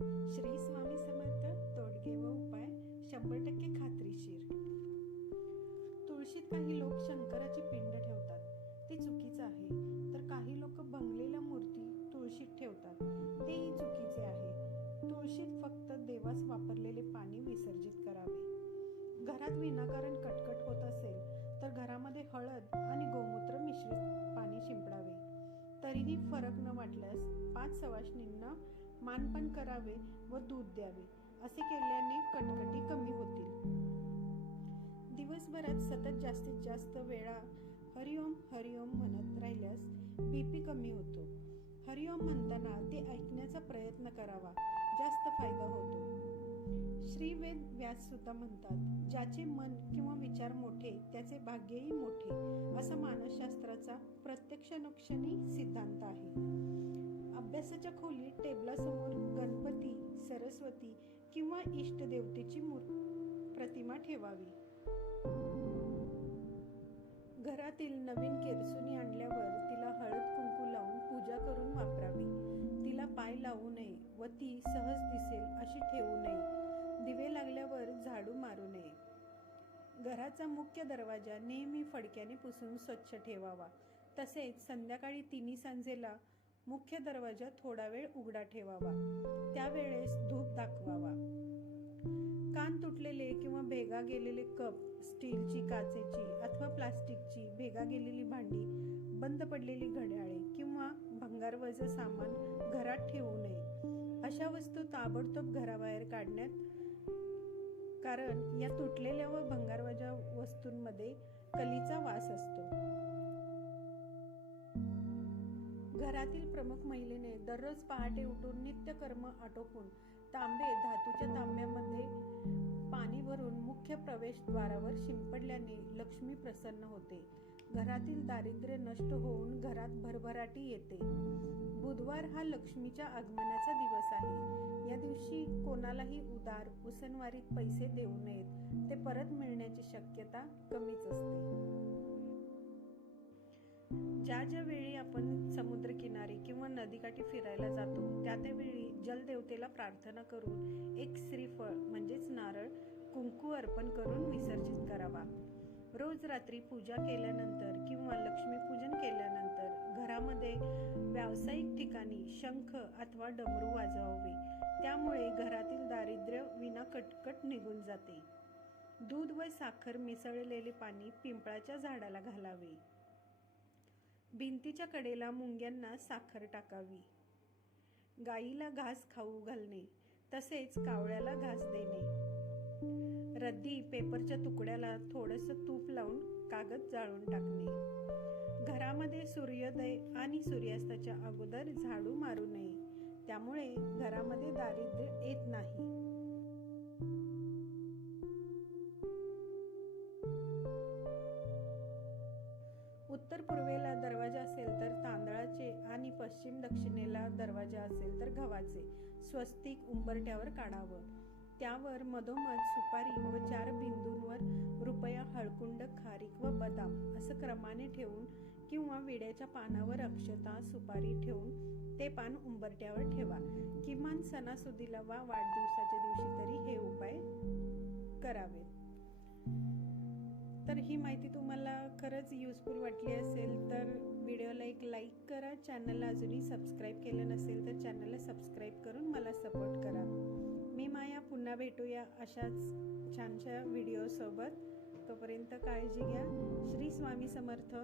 श्री स्वामी समर्थ तोडगे व उपाय शंभर टक्के खात्रीशीर तुळशीत काही लोक शंकराची पिंड ठेवतात. ते चुकीचं आहे. तर काही लोक बंगलेला मूर्ती तुळशीत ठेवतात. तेही चुकीचे आहे. तुळशीत फक्त देवास वापरलेले पाणी विसर्जित करावे. घरात विनाकारण कटकट होत असेल तर घरामध्ये हळद आणि गोमूत्र मिश्रित पाणी शिंपडावे. तरीही फरक न वाटल्यास पाच सवाशणींना मानपण करावे व दूध द्यावे असे केल्याने कटकटी कमी होतील. दिवसभरात सतत जास्तीत जास्त वेळा हरिओम हरिओम म्हणत राहिल्यास बीपी कमी होतो. हरिओम म्हणताना ते ऐकण्याचा प्रयत्न करावा जास्त फायदा होतो. श्रीवेद व्यास सुद्धा म्हणतात ज्याचे मन किंवा विचार मोठे त्याचे भाग्यही मोठे असा मानसशास्त्राचा प्रत्यक्षानुक्षणी सिद्धांत आहे. अभ्यासाच्या खोलीत टेबलासमोर गणपती सरस्वती किंवा इष्टदेवतेची मूर् प्रतिमा ठेवावी. घरातील नवीन केरसुनी आणल्यावर तिला हळद कुंकू लावून पूजा करून वापरावी. तिला पाय लावू नये व ती सहज दिसेल अशी ठेवू नये. दिवे लागल्यावर झाडू मारू नये. घराचा मुख्य दरवाजा नेहमी फडक्याने पुसून स्वच्छ ठेवावा. तसेच संध्याकाळी तिन्ही सांजेला मुख्य दरवाजा थोडा वेळ उघडा ठेवावा. त्यावेळेस धूप दाखवावा. कान तुटलेले किंवा भेगा गेलेले कप स्टीलची काचेची अथवा प्लास्टिकची भेगा गेलेली भांडी बंद पडलेली घड्याळे किंवा भंगारवज सामान घरात ठेवू नये. अशा वस्तू ताबडतोब घराबाहेर काढण्यात कारण या तुटलेल्या व भंगारवाजा वस्तूंमध्ये कलीचा वास असतो. घरातील प्रमुख महिलेने दररोज पहाटे उठून नित्यकर्म आटोपून तांबे धातूच्या तांब्यामध्ये पाणी भरून मुख्य प्रवेशद्वारावर शिंपडल्याने लक्ष्मी प्रसन्न होते. घरातील दारिद्र्य नष्ट होऊन घरात भरभराटी येते. बुधवार हा लक्ष्मीच्या आगमनाचा दिवस आहे. या दिवशी कोणालाही उदार उसनवारीत पैसे देऊ नयेत. ते परत मिळण्याची शक्यता कमीच असते. ज्या ज्या वेळी आपण समुद्रकिनारी किंवा नदीकाठी फिरायला जातो त्या त्यावेळी जलदेवतेला प्रार्थना करून एक श्रीफळ म्हणजेच नारळ कुंकू अर्पण करून विसर्जित करावा. रोज रात्री पूजा केल्यानंतर किंवा लक्ष्मीपूजन केल्यानंतर घरामध्ये व्यावसायिक ठिकाणी शंख अथवा डमरू वाजवावे. त्यामुळे घरातील दारिद्र्य विना कटकट निघून जाते. दूध व साखर मिसळलेले पाणी पिंपळाच्या झाडाला घालावे. भिंतीच्या कडेला मुंग्यांना साखर टाकावी. गाईला घास खाऊ घालणे तसेच कावळ्याला घास देणे. रद्दी पेपरच्या तुकड्याला थोडस तूप लावून कागद जाळून टाकणे. घरामध्ये सूर्योदय आणि सूर्यास्ताच्या अगोदर झाडू मारू नये त्यामुळे घरामध्ये दारिद्र्य येत नाही. उत्तर पूर्वेला दर पश्चिम दक्षिणेला दरवाजा असेल तर गव्हाचे स्वस्तिक उंबरट्यावर काढावं. त्यावर मधोमध सुपारी व चार बिंदूंवर रुपया हळकुंड खारीक व बदाम असं क्रमाने ठेवून किंवा विड्याच्या पानावर अक्षता सुपारी ठेवून ते पान उंबरट्यावर ठेवा. किमान सणासुदीला वा वाढदिवसाच्या दिवशी तरी हे उपाय करावेत. तर ही माहिती तुम्हाला खरंच युजफुल वाटली असेल तर लाईक करा. चॅनलला अजूनही सबस्क्राईब केलं नसेल तर चॅनलला सबस्क्राईब करून मला सपोर्ट करा. मी माया पुन्हा भेटूया अशाच छानशा व्हिडिओसोबत. तोपर्यंत काळजी घ्या. श्री स्वामी समर्थ.